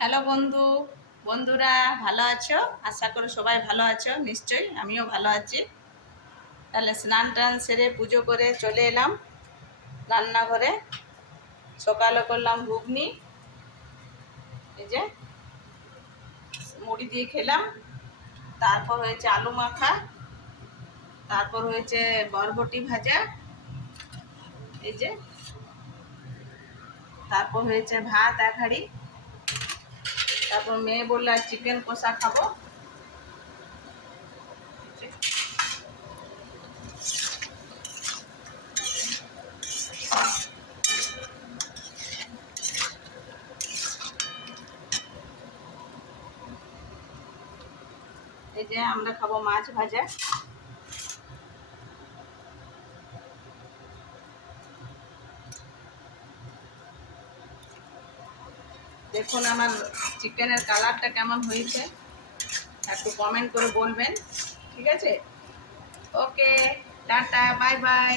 Hello বন্ধুরা, ভালো আছো? আশা করি সবাই ভালো আছো। নিশ্চয়ই আমিও ভালো আছি। তাহলে স্নান টান সেরে পুজো করে চলে এলাম রান্নাঘরে। সকালে করলাম ঘুগনি, এই যে মুড়ি দিয়ে খেলাম। তারপর হয়েছে আলু মাখা, তারপর হয়েছে বরবটি ভাজা, এই যে তারপর হয়েছে ভাত এক হাঁড়ি। তারপর মেয়ে বললো আর চিকেন কষা খাবো। এই যে আমরা খাবো মাছ ভাজা। দেখুন আমার চিকেনের কালারটা কেমন হয়েছে, একটু কমেন্ট করে বলবেন। ঠিক আছে, ওকে, টাটা, বাই বাই।